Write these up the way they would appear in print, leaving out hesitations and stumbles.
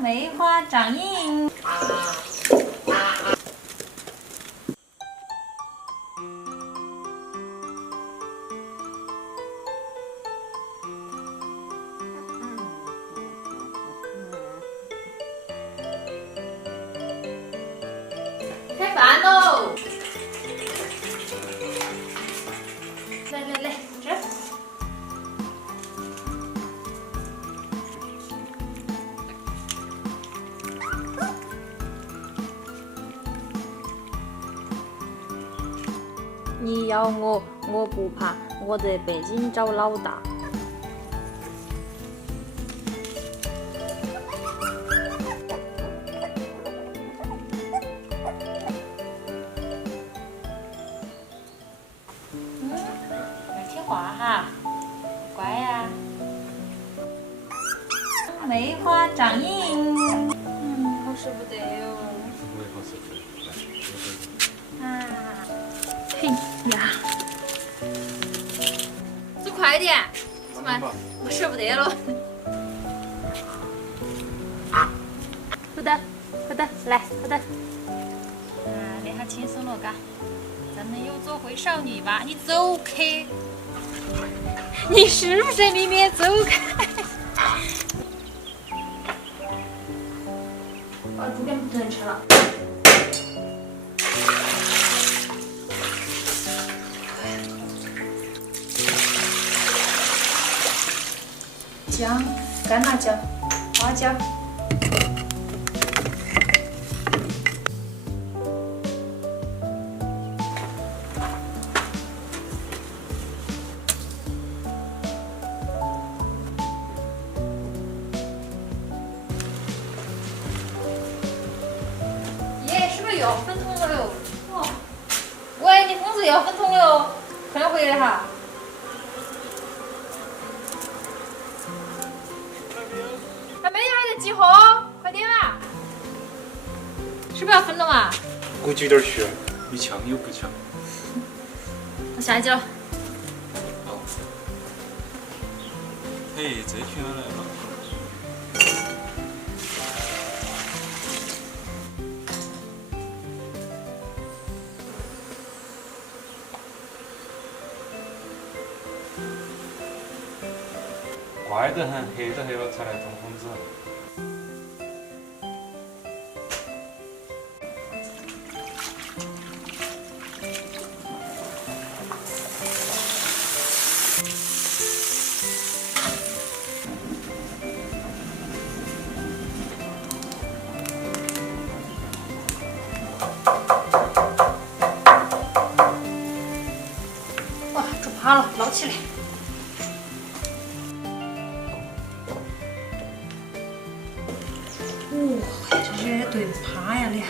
梅花掌印。开饭喽！来，吃。你要我，我不怕，我在北京找老大。要听话哈，乖呀。梅花掌印，好舍不得哟。我也好舍不得。啊，嘿呀，走快点，怎么？我舍不得了。好的，好的，来，好的。那下轻松了，嘎。咱们又做回少女吧，你走开！你是不是里面走开？猪肝不能吃了。姜、干辣椒、花椒。耶，是不是要分桶了哟？哦，喂，你工资要分桶了哟，快点回来哈。还没有还在集合，快点啦！是不是要分了嘛？估计有点悬，你强又不强。我下一集了。好。嘿，这群来了。怪得很，黑都黑了才来装疯子。哇，煮趴了，捞起来。哇，这热对趴呀你。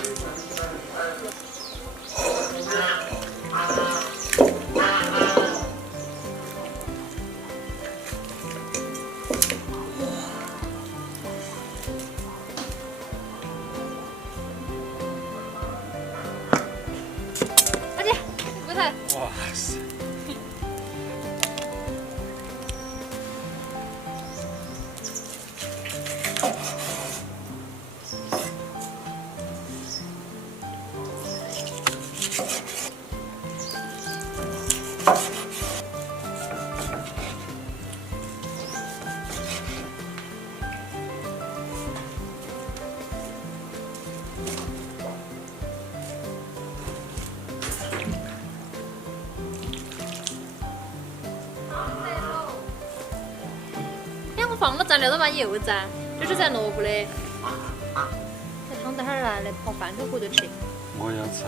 阿姐，柜台。哇塞！哎，我放了蘸料都把油蘸，这是蘸萝卜的。这汤等会儿来泡饭跟和着吃。我要吃。